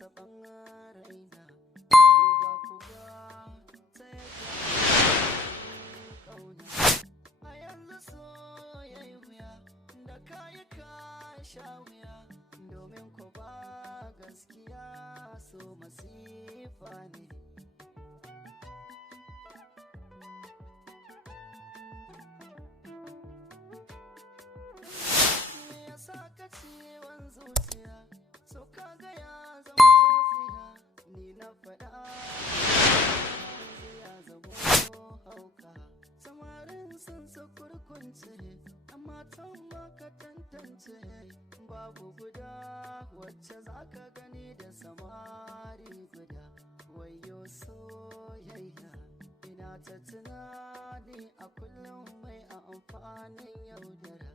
taɓan raina. Duba ku ga ta yadda ƙauna. A yanzu soyayya wuya da kayi ka sha wuya, domin ku ba gaskiya so masifa ne. Me yasa ka ciwon zuciya, so kaga ya zama tosiya, ni na faɗa ya zama hauka. Samarin sun su kurkunce, amma tan maka tantance, babu guda wacce za ka gani da samari guda. Wayo soyayya, ina ta tunani a kullum mai amfanin yaudara.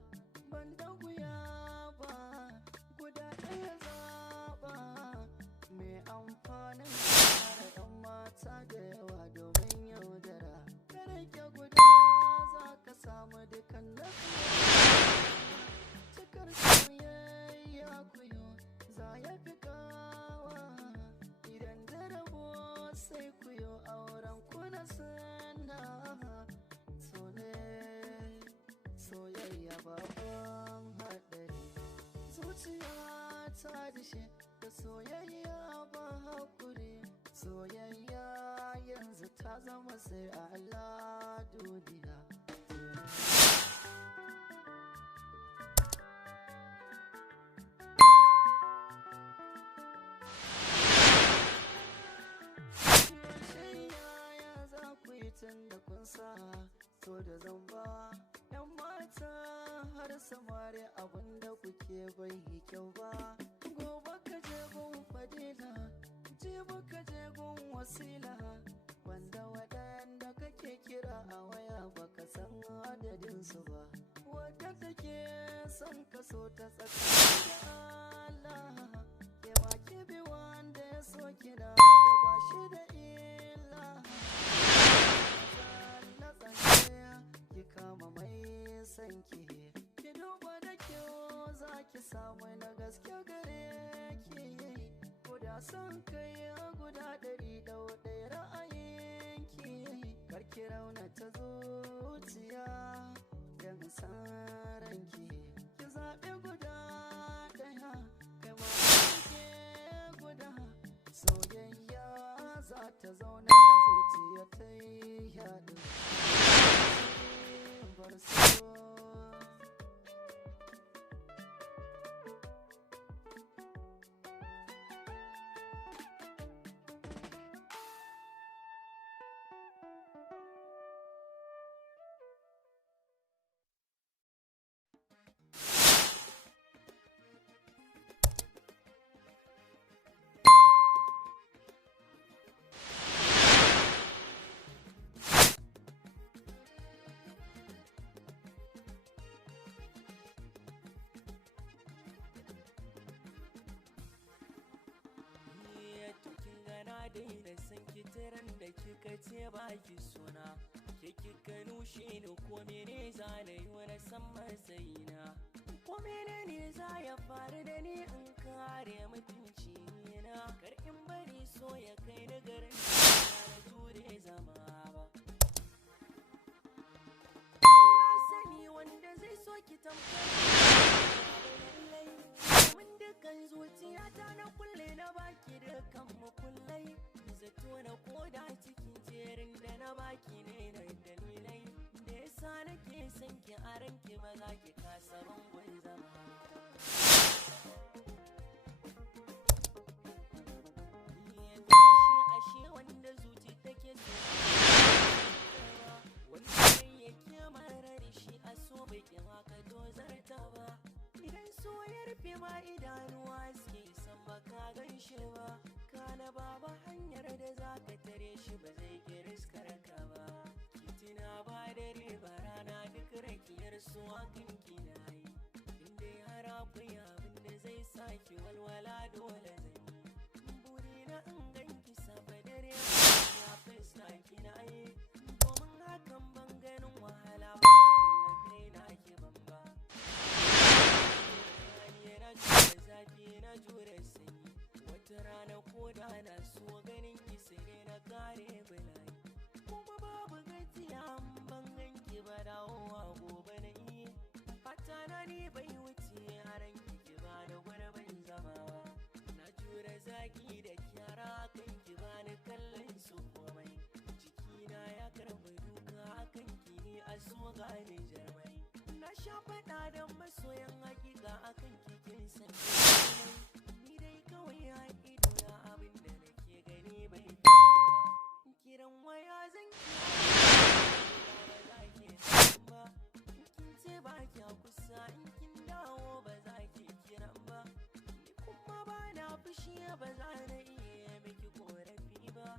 Ban da wuya ba, guda ɗaya zaɓa, mai amfanin kare 'yan mata da yawa domin yaudara. Ka rage guda za ka samu dukan cikar soyayya kuyo za ya fi kawa. Idan da rabo sai kuyo auren kuna suna. So ne soyayya babban haɗari, zuciya ta dishe da soyayya ba haƙuri. Soyayya yanzu ta zama sai Allah duniya. Yaya za ku yi tun da kun sa so da zamba? 'Yan mata har samari abinda kuke bai yi kyau ba. Gobe ka je gun fadila, jibi ka je gun wasila, wanda waɗanda kake kira a waya baka san adadinsu ba. Wadda take son ka so ta tsakani da Allah, ke ma ki bi wanda ya so kina da ba shi da illa. Na tsakiya ki kama mai sanki, ki duba da kyau za ki samu na gaske gare ki. Guda son kai guda 100 ra'ayinki, karki raunata zuciya don san ranki. Ki zaɓi guda ɗaya, kai ma ke guda. Soyayya za ta zauna a zuciya ta yi yaɗo. Bar so. daina san kitiran da kika ce baki suna, ke kika nushe ni ko mene za na yi wani san matsayina, ko mene ne za ya faru da ni in kare mutunci na, kar in bari so ya kai ni garin da na jure zama ba. Na sani wanda zai so ki tamkar lallai, domin dukkan zuciyata na kulle na baki dukkan makullai, zato na koda cikin jerin da na baki ne na dalilai, da yasa nake son ki a ranki ba za ki kasa bangon zama. Ashe wanda zuci take so, wanda kai yake marar shi a so bai kima ka dozarta ba, idan so ya rufe ma idanuwa suke san baka gan shi ba, kana babu hanyar da za ka tare shi ba zai ki riskar ka ba, kitina ba dare ba rana duk rakiyar su hakan kina yi, inda har akwai abin da zai sa ki walwala dole zai yi, burina in ganki safa dare ya fuska kina yi, domin hakan ban ganin wahala ba abin da kai na ki ban ba. Na jure zafi na jure sanyi, wata rana ba dawowa gobe na iya fata na ni bai wuce a ranki ki ba da gwarban zama ba na jure zaki da kyara kan ki ba ni kallon su komai jikina ya karɓi duka akan ki ni a so gane jarmai na sha faɗa da masoyan hakika akan kikin san ni dai kawai a ido na abin da nake gani bai fi ba kiran waya zan kira ba za ki ba in kin ce ba kya kusa in kin dawo ba za ki kiran ba ni kuma ba na fushi ba za na iya miki korafi ba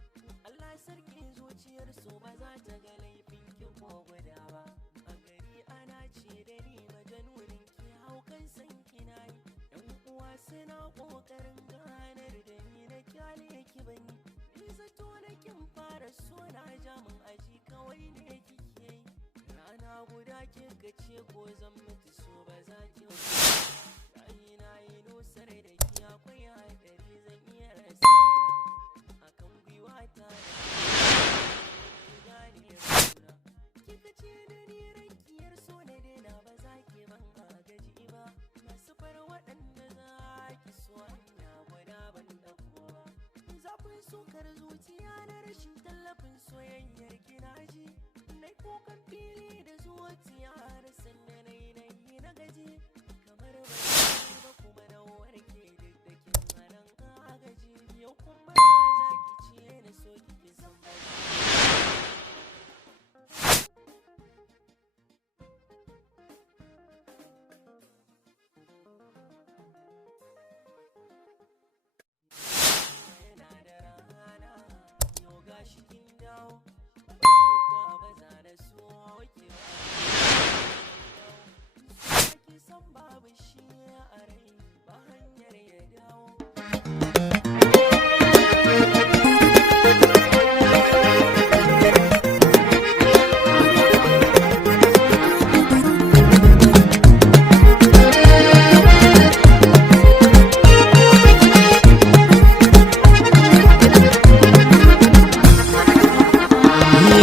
Allah sarkin zuciyar so ba za ta ga laifin ki ko guda ba a gari ana ce da ni majanunin ki haukan san kina yi yan uwa suna kokarin ganar da ni na kyale ki bani ni zato da kin fara so na jamin aji kawai ne kike yi rana guda kika ce ko zan mutu so ba za ki wuce na yi nusar da ki akwai hadari zan iya rasa akan gwiwa ta da gane suna kika ce da ni rakiyar so na daina ba za ki ban agaji ba masu far waɗanda za ki so hanya guda ban ɗauko ba zafin sukar zuciya na rashin tallafin soyayyar kinaji na kokan fili da zuciya har sanda na yi na gaji kamar ba ba kuma na warke duk da kin haran agaji yau kuma za ki ce na so kike san shi kin dawo ko ba za da so ki ba ki san babu shi a rai